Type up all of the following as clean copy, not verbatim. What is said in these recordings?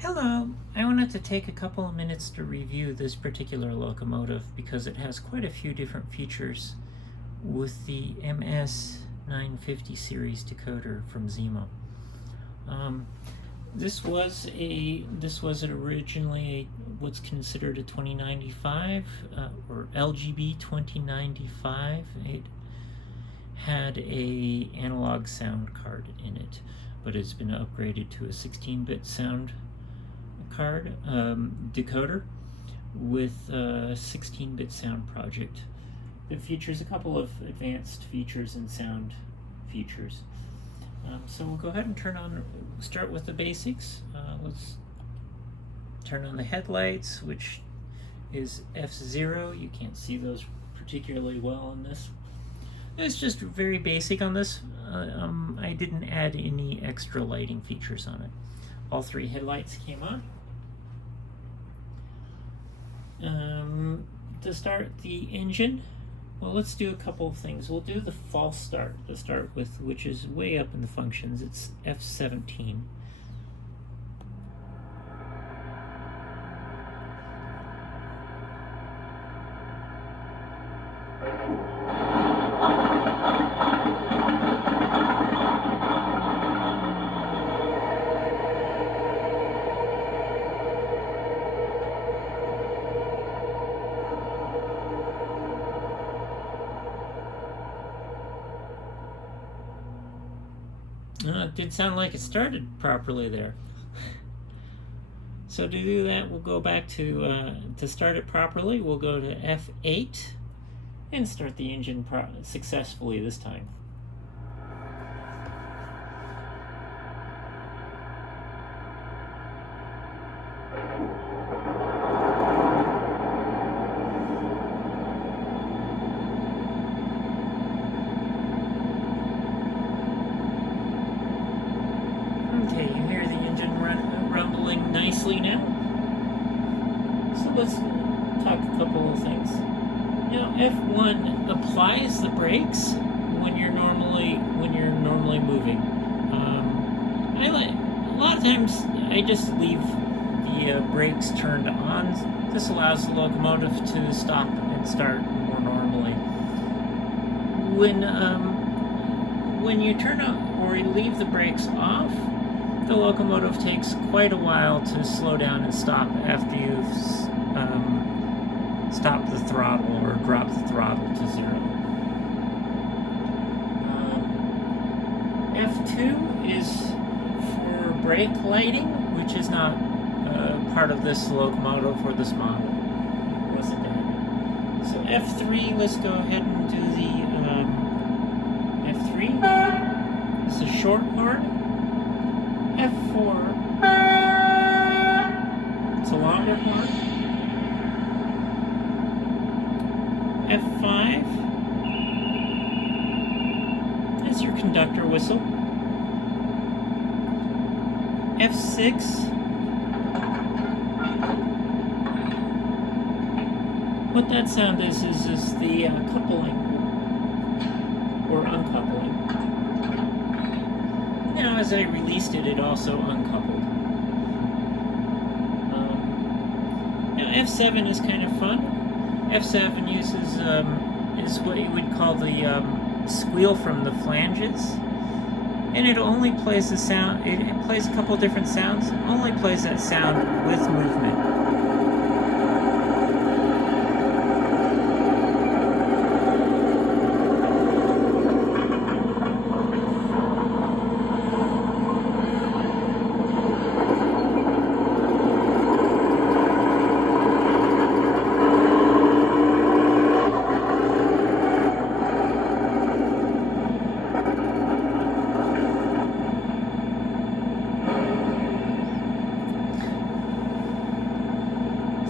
Hello! I wanted to take a couple of minutes to review this particular locomotive because it has quite a few different features with the MS950 series decoder from Zimo. This was originally what's considered a 2095 or LGB 2095. It had a analog sound card in it, but it's been upgraded to a 16-bit sound card decoder with a 16-bit sound project. It features a couple of advanced features and sound features. So we'll go ahead and start with the basics. Let's turn on the headlights, which is F0. You can't see those particularly well in this. It's just very basic on this. I didn't add any extra lighting features on it. All three headlights came on. To start the engine, well, let's do a couple of things. We'll do the false start to start with, which is way up in the functions. It's F17. It did sound like it started properly there. So to do that, we'll go back to start it properly. We'll go to F8 and start the engine successfully this time. Okay, you hear the engine rumbling nicely now. So let's talk a couple of things. Now, F1 applies the brakes when you're normally moving. A lot of times I just leave the brakes turned on. This allows the locomotive to stop and start more normally. When you turn on or you leave the brakes off, the locomotive takes quite a while to slow down and stop after you've stopped the throttle or dropped the throttle to 0. F2 is for brake lighting, which is not part of this locomotive or this model. It wasn't there. So F3, let's go ahead and do the F3. It's a short part. F4, it's a longer horn. F5, that's your conductor whistle. F6, what that sound is the coupling or uncoupling. Now, as I released it, it also uncoupled. Now, F7 is kind of fun. F7 uses is what you would call the squeal from the flanges, and it only plays the sound. It plays a couple different sounds. Only plays that sound with movement.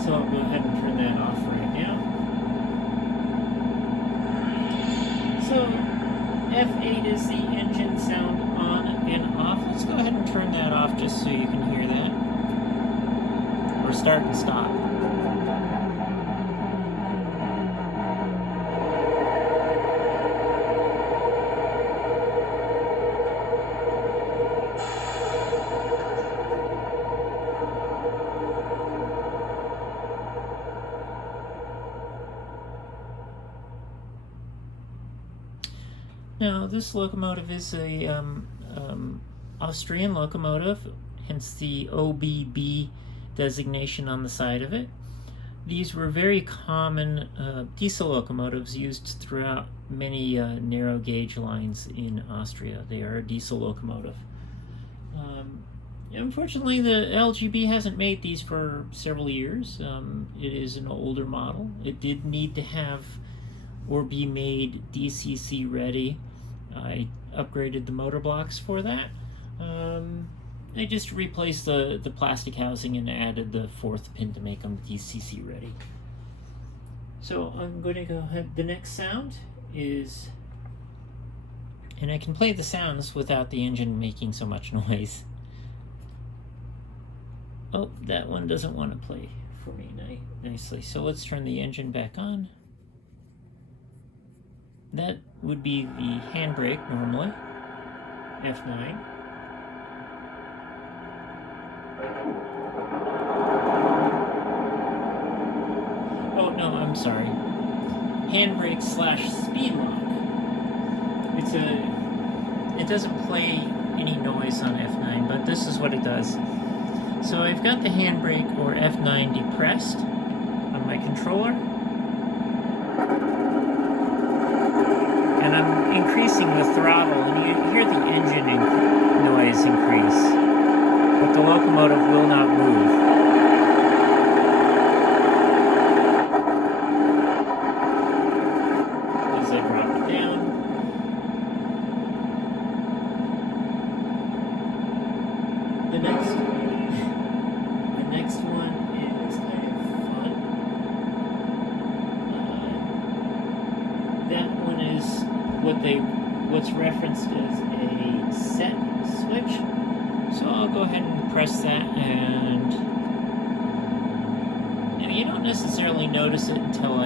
So I'll go ahead and turn that off right now. So F8 is the engine sound on and off. Let's go ahead and turn that off just so you can hear that. Or start and stop. Now, this locomotive is a Austrian locomotive, hence the OBB designation on the side of it. These were very common diesel locomotives used throughout many narrow gauge lines in Austria. They are a diesel locomotive. Unfortunately, the LGB hasn't made these for several years. It is an older model. It did need to have or be made DCC ready. I upgraded the motor blocks for that. I just replaced the plastic housing and added the fourth pin to make them DCC ready. So I'm going to go ahead. The next sound is, and I can play the sounds without the engine making so much noise. Oh, that one doesn't want to play for me nicely. So let's turn the engine back on. That would be the handbrake normally, F9. Oh no, I'm sorry. Handbrake / speed lock. It doesn't play any noise on F9, but this is what it does. So I've got the handbrake or F9 depressed on my controller. And I'm increasing the throttle, and you hear the engine noise increase. But the locomotive will not move. As I drop it down. The next one is kind of fun. That one is what's referenced as a set switch. So I'll go ahead and press that, and you don't necessarily notice it until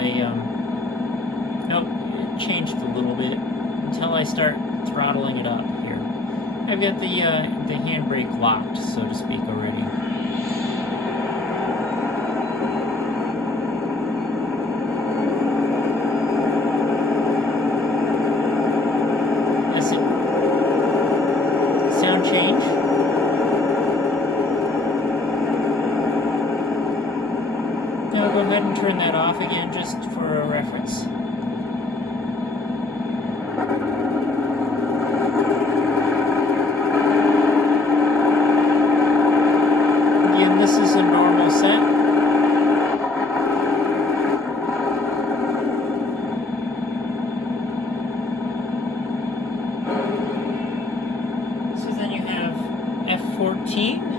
nope, it changed a little bit, until I start throttling it up here. I've got the handbrake locked, so to speak, already. That's it. Sound change. Now go ahead and turn that off again, just for a reference. Again, this is a normal set. So then you have F14.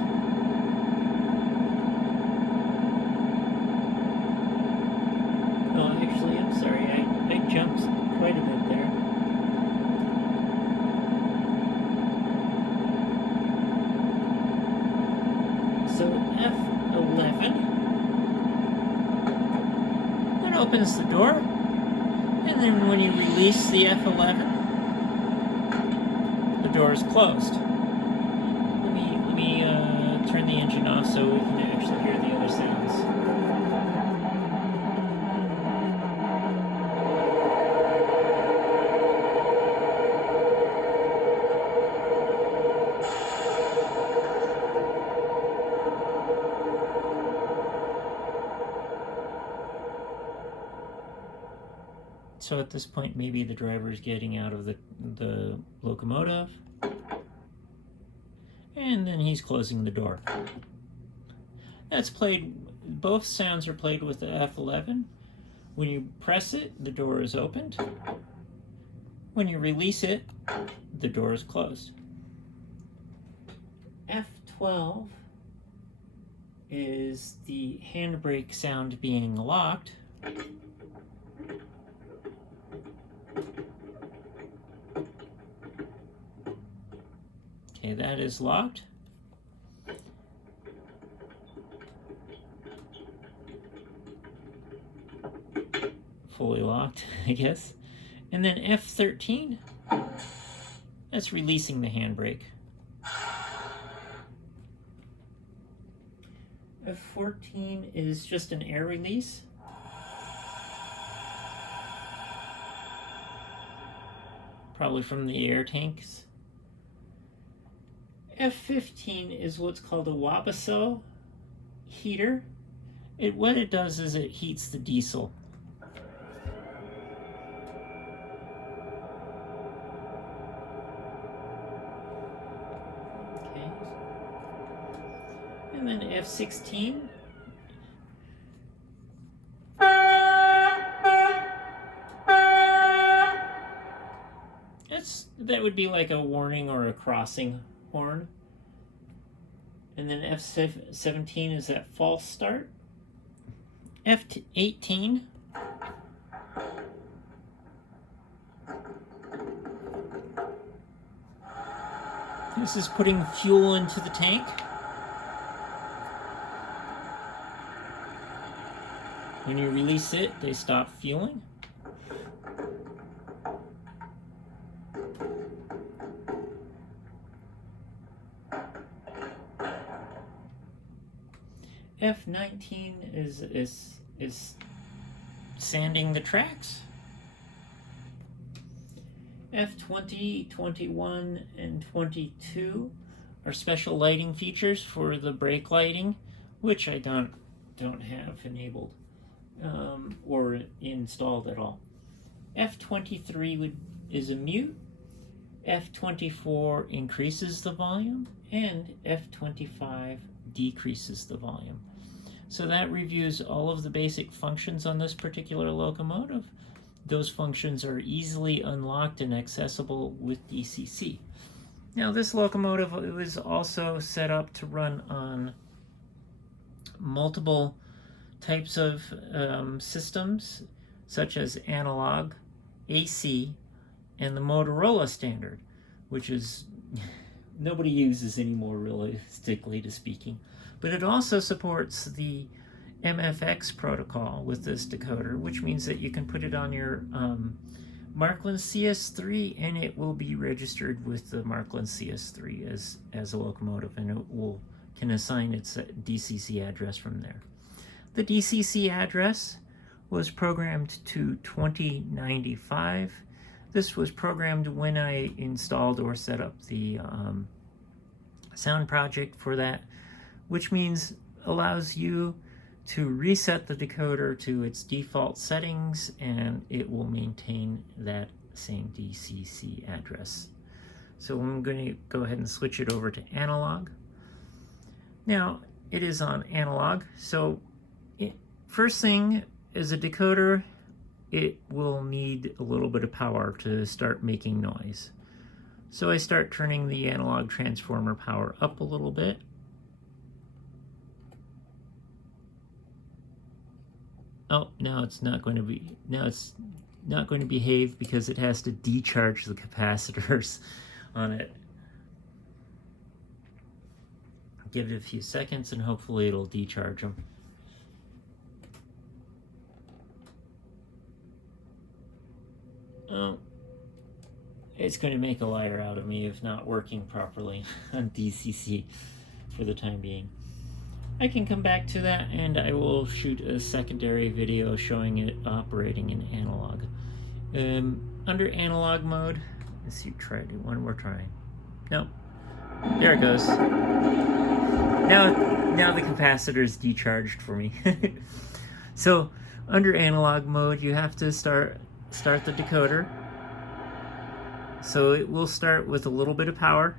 Actually, I'm sorry, I jumped quite a bit there. So F11, that opens the door, and then when you release the F11, the door is closed. Let me turn the engine off so we can actually hear the other sounds. So at this point, maybe the driver is getting out of the locomotive, and then he's closing the door. That's played, both sounds are played with the F11. When you press it, the door is opened. When you release it, the door is closed. F12 is the handbrake sound being locked. Okay, that is locked. Fully locked, I guess. And then F13, that's releasing the handbrake. F14 is just an air release. probably from the air tanks. F15 is what's called a Wabasso heater. What it does is it heats the diesel. Okay. And then F16. That would be like a warning or a crossing horn. And then F17 is that false start. F18 this is putting fuel into the tank. When you release it, they stop fueling. F19 is sanding the tracks. F20, 21, and 22 are special lighting features for the brake lighting, which I don't have enabled or installed at all. F23 is a mute. F24 increases the volume, and F25 decreases the volume. So that reviews all of the basic functions on this particular locomotive. Those functions are easily unlocked and accessible with DCC. Now this locomotive was also set up to run on multiple types of systems, such as analog, AC, and the Motorola standard, which is nobody uses anymore, realistically to speaking. But it also supports the MFX protocol with this decoder, which means that you can put it on your Markland CS3 and it will be registered with the Markland CS3 as a locomotive, and it can assign its DCC address from there. The DCC address was programmed to 2095. This was programmed when I installed or set up the sound project for that, which means allows you to reset the decoder to its default settings, and it will maintain that same DCC address. So I'm going to go ahead and switch it over to analog. Now it is on analog, so first thing is a decoder. It will need a little bit of power to start making noise. So I start turning the analog transformer power up a little bit. Oh, now it's not going to behave because it has to decharge the capacitors on it. Give it a few seconds and hopefully it'll decharge them. Oh, it's going to make a liar out of me if not working properly on DCC for the time being. I can come back to that and I will shoot a secondary video showing it operating in analog. Under analog mode, let's see, try it one more try. Nope. There it goes. Now the capacitor is decharged for me. So under analog mode, you have to start the decoder. So it will start with a little bit of power.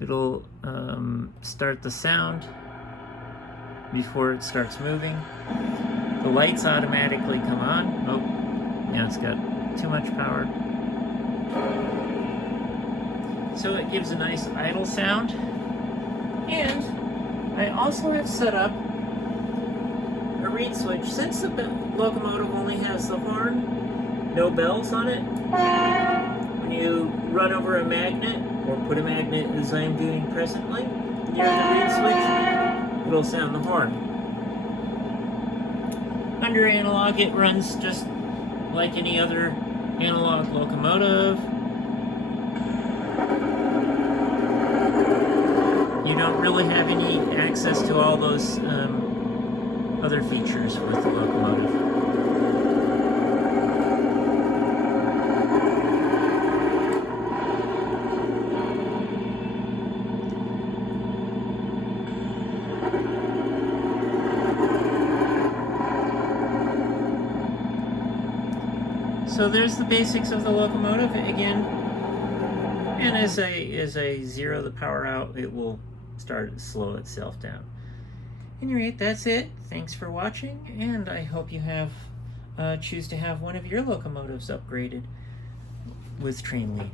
It'll start the sound before it starts moving. The lights automatically come on. Oh, now it's got too much power. So it gives a nice idle sound. And I also have set up a reed switch. Since the locomotive only has the horn, no bells on it, when you run over a magnet, or put a magnet as I'm doing presently, near the reed switch, it'll sound the horn. Under analog, it runs just like any other analog locomotive. You don't really have any access to all those other features with the locomotive. So there's the basics of the locomotive again. And as I zero the power out, it will start to slow itself down. At any rate, that's it. Thanks for watching, and I hope you have choose to have one of your locomotives upgraded with Trainly.